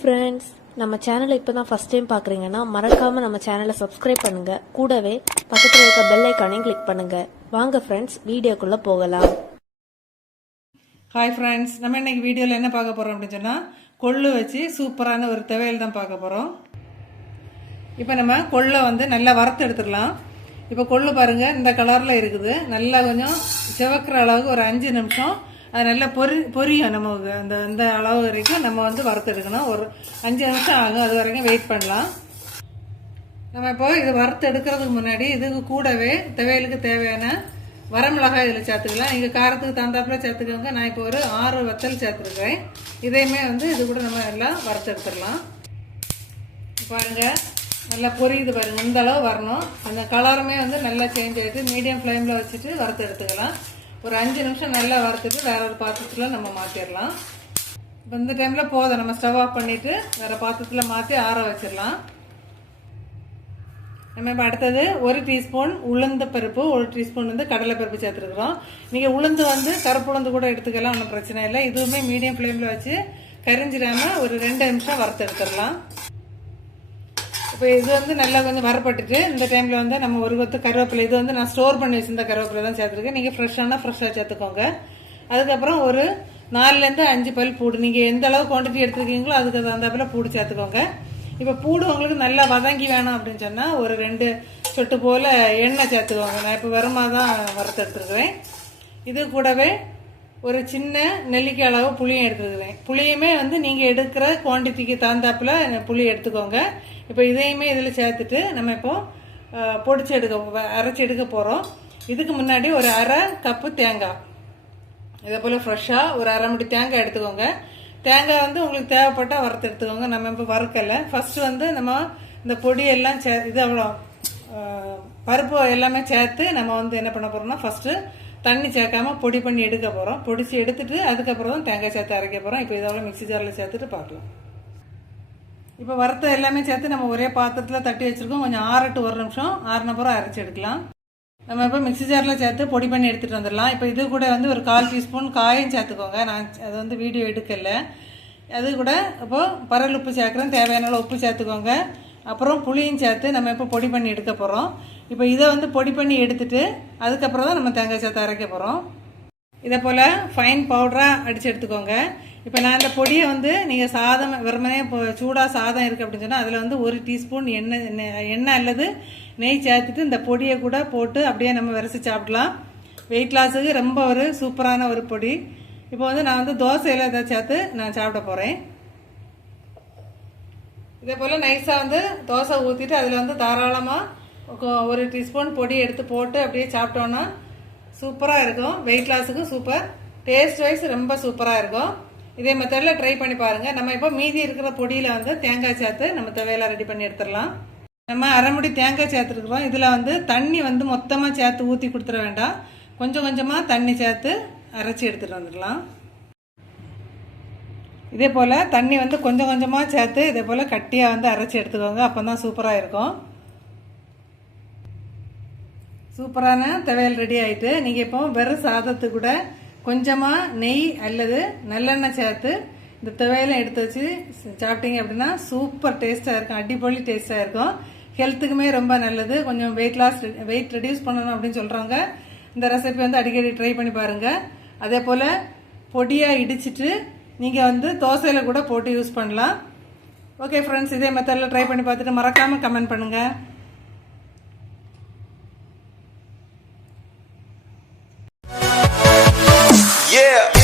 Friends, நம்ம சேனலை இப்போ தான் ஃபஸ்ட் டைம் பார்க்குறீங்கன்னா மறக்காமல் நம்ம சேனலை சப்ஸ்கிரைப் பண்ணுங்கள். கூடவே பக்கத்தில் இருக்க பெல் ஐக்கானையும் கிளிக் பண்ணுங்கள். வாங்க ஃப்ரெண்ட்ஸ், வீடியோக்குள்ளே போகலாம். ஹாய் ஃப்ரெண்ட்ஸ், நம்ம இன்னைக்கு வீடியோவில் என்ன பார்க்க போகிறோம் அப்படின்னு சொன்னால் கொள்ளு வச்சு சூப்பரான ஒரு துவையல் தான் பார்க்க போகிறோம். இப்போ நம்ம கொள்ளை வந்து நல்லா வறுத்து எடுத்துடலாம். இப்போ கொள்ளு பாருங்கள், இந்த கலரில் இருக்குது. நல்லா கொஞ்சம் சிவக்கிற அளவுக்கு ஒரு 5 நிமிஷம் அது நல்லா பொரியும். நமக்கு அந்த அளவு வரைக்கும் நம்ம வந்து வறுத்தெடுக்கணும். ஒரு 5 நிமிஷம் ஆகும், அது வரைக்கும் வெயிட் பண்ணலாம். நம்ம இப்போ இது வறுத்து எடுக்கிறதுக்கு முன்னாடி இதுக்கு கூடவே துவையலுக்கு தேவையான வரமிளகாய் இதில் சேர்த்துக்கலாம். நீங்கள் காரத்துக்கு தகுந்தாப்புல சேர்த்துக்கோங்க. நான் இப்போ ஒரு 6 வத்தல் சேர்த்துருக்கேன். இதையுமே வந்து இது கூட நம்ம எல்லாம் வறுத்து எடுத்துடலாம். பாருங்கள், நல்லா பொரியுது பாருங்கள், இந்த அளவு வரணும். அந்த கலருமே வந்து நல்லா சேஞ்ச் ஆகிட்டு மீடியம் ஃப்ளேமில் வச்சுட்டு வறுத்து எடுத்துக்கலாம். ஒரு 5 நிமிஷம் நல்லா வறுத்துட்டு வேற ஒரு பாத்திரத்தில் நம்ம மாற்றிடலாம். இப்போ இந்த டைமில் போதும், நம்ம ஸ்டவ் ஆஃப் பண்ணிவிட்டு வேறு பாத்திரத்தில் மாற்றி ஆற வச்சிடலாம். நம்ம இப்போ அடுத்தது 1 டீஸ்பூன் உளுந்து பருப்பு, 1 டீஸ்பூன் வந்து கடலைப்பருப்பு சேர்த்துருக்குறோம். நீங்கள் உளுந்து வந்து கருப்பு உளுந்து கூட எடுத்துக்கலாம், ஒன்றும் பிரச்சனை இல்லை. இதுவுமே மீடியம் ஃப்ளேமில் வச்சு கரிஞ்சிடாமல் ஒரு 2 நிமிஷம் வறுத்து எடுத்துடலாம். இப்போ இது வந்து நல்லா கொஞ்சம் வரப்பட்டுட்டு இந்த டைமில் வந்து நம்ம ஒரு கொத்து கருவேப்பிலை, இது வந்து நான் ஸ்டோர் பண்ணி வச்சிருந்த கருவேப்பிலை தான் சேர்த்துருக்கேன். நீங்கள் ஃப்ரெஷ்ஷாக சேர்த்துக்கோங்க. அதுக்கப்புறம் ஒரு 4லேருந்து 5 பல் பூடு, நீங்கள் எந்த அளவு குவான்டிட்டி எடுத்துருக்கீங்களோ அதுக்கு தகுந்தாப்புல பூடு சேர்த்துக்கோங்க. இப்போ பூடு உங்களுக்கு நல்லா வதங்கி வேணும் அப்படின்னு சொன்னால் ஒரு 2 சொட்டு போல் எண்ணெய் சேர்த்துக்கோங்க. நான் இப்போ வெறுமாக தான் வறுத்து எடுத்துருக்குறேன். இது கூடவே ஒரு சின்ன நெல்லிக்காய் அளவு புளியும் எடுத்துருக்குறேன். புளியுமே வந்து நீங்கள் எடுக்கிற குவான்டிட்டிக்கு தகுந்தாப்புல புளி எடுத்துக்கோங்க. இப்போ இதையுமே இதில் சேர்த்துட்டு நம்ம இப்போது அரைச்சி எடுக்க போகிறோம். இதுக்கு முன்னாடி ஒரு 1/2 கப்பு தேங்காய், இதே போல் ஃப்ரெஷ்ஷாக ஒரு 1/2 முடி தேங்காய் எடுத்துக்கோங்க. தேங்காய் வந்து உங்களுக்கு தேவைப்பட்டால் வறுத்து எடுத்துக்கோங்க. நம்ம இப்போ வறுக்கலை. ஃபஸ்ட்டு வந்து நம்ம இந்த பொடியெல்லாம் இது அவ்வளோ பருப்பு எல்லாமே சேர்த்து நம்ம வந்து என்ன பண்ண போகிறோம்னா ஃபஸ்ட்டு தண்ணி சேர்க்காம பொடி பண்ணி எடுக்க போகிறோம். பொடிச்சு எடுத்துட்டு அதுக்கப்புறம் தான் தேங்காய் சேர்த்து அரைக்க போகிறோம். இப்போ இதோட மிக்ஸி ஜாரில் சேர்த்துட்டு பார்க்கலாம். இப்போ வறுத்த எல்லாமே சேர்த்து நம்ம ஒரே பாத்திரத்தில் தட்டி வச்சுருக்கோம். கொஞ்சம் ஆறட்டு 1 நிமிஷம் ஆறினப்புறம் அரைச்சி எடுக்கலாம். நம்ம இப்போ மிக்ஸி ஜாரில் சேர்த்து பொடி பண்ணி எடுத்துகிட்டு வந்துடலாம். இப்போ இது கூட வந்து ஒரு 1/4 டீஸ்பூன் காயம் சேர்த்துக்கோங்க. நான் அது வந்து வீடியோ எடுக்கலை. அது கூட இப்போது பரல் உப்பு சேர்க்குறேன், தேவையான உப்பு சேர்த்துக்கோங்க. அப்புறம் புளியும் சேர்த்து நம்ம இப்போ பொடி பண்ணி எடுக்க போகிறோம். இப்போ இதை வந்து பொடி பண்ணி எடுத்துட்டு அதுக்கப்புறம் தான் நம்ம தேங்காய் சேர்த்து அரைக்க போகிறோம். இதை போல் ஃபைன் பவுடராக அடித்து எடுத்துக்கோங்க. இப்போ நான் இந்த பொடியை வந்து நீங்கள் சாதம் வெறுமனே இப்போ சூடாக சாதம் இருக்குது அப்படின்னு சொன்னால் அதில் வந்து 1 டீஸ்பூன் எண்ணெய் அல்லது நெய் சேர்த்துட்டு இந்த பொடியை கூட போட்டு அப்படியே நம்ம விரசி சாப்பிடலாம். வெயிட் லாஸுக்கு ரொம்ப ஒரு சூப்பரான ஒரு பொடி. இப்போ வந்து நான் வந்து தோசையில் இதை சேர்த்து நான் சாப்பிட போகிறேன். இதே போல் நைஸாக வந்து தோசை ஊற்றிட்டு அதில் வந்து தாராளமாக 1 டீஸ்பூன் பொடி எடுத்து போட்டு அப்படியே சாப்பிட்டோன்னா சூப்பராக இருக்கும். வெயிட் லாஸுக்கும் சூப்பர், டேஸ்ட் வைஸ் ரொம்ப சூப்பராக இருக்கும். இதே மெத்தடில் ட்ரை பண்ணி பாருங்கள். நம்ம இப்போ மீதி இருக்கிற பொடியில் வந்து தேங்காய் சேர்த்து நம்ம துவையெல்லாம் ரெடி பண்ணி எடுத்துடலாம். நம்ம 1/2 முடி தேங்காய் சேர்த்துருக்குறோம். இதில் வந்து தண்ணி வந்து மொத்தமாக சேர்த்து ஊற்றி கொடுத்துட வேண்டாம். கொஞ்சம் கொஞ்சமாக தண்ணி சேர்த்து அரைச்சி எடுத்துகிட்டு வந்துடலாம். இதே போல் தண்ணி வந்து கொஞ்சம் கொஞ்சமாக சேர்த்து இதே போல் கட்டியாக வந்து அரைச்சி எடுத்துக்கோங்க. அப்போ தான் சூப்பராக இருக்கும். சூப்பரான துவையல் ரெடி ஆகிட்டு நீங்கள் இப்போ வெறும் சாதத்து கூட கொஞ்சமாக நெய் அல்லது நல்லெண்ணெய் சேர்த்து இந்த துவையலை எடுத்து வச்சு சாப்பிட்டீங்க அப்படின்னா சூப்பர் டேஸ்ட்டாக இருக்கும், அடிப்பொலி டேஸ்ட்டாக இருக்கும். ஹெல்த்துக்குமே ரொம்ப நல்லது. கொஞ்சம் வெயிட் ரெடியூஸ் பண்ணணும் அப்படின்னு சொல்கிறவங்க இந்த ரெசிபி வந்து அடிக்கடி ட்ரை பண்ணி பாருங்கள். அதே போல் பொடியாக இடிச்சிட்டு நீங்கள் வந்து தோசையில் கூட போட்டு யூஸ் பண்ணலாம். ஓகே ஃப்ரெண்ட்ஸ், இதே மெத்தடில் ட்ரை பண்ணி பார்த்துட்டு மறக்காமல் கமெண்ட் பண்ணுங்கள். Yeah.